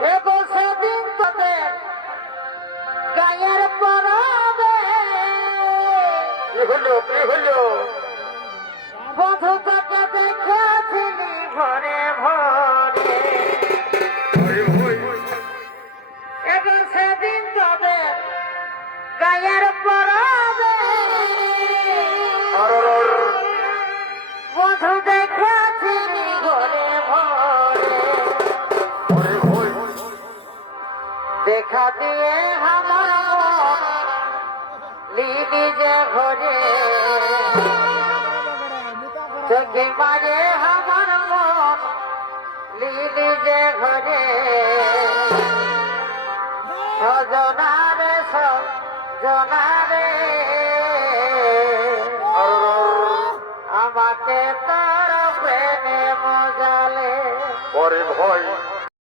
এবং সেদিন তোদের গায়ের পরবে। কি হলো কি হলো। বধু তোকে দেখেছিলি ভরে ভরে। এবং সেদিন দেখা দিয়ে हमारा लीनी जे घोरे चंगी मारे हमारा लीनी ঘরে घोरे सजना আমাকে তার প্রেমে মজালে পরে ভয়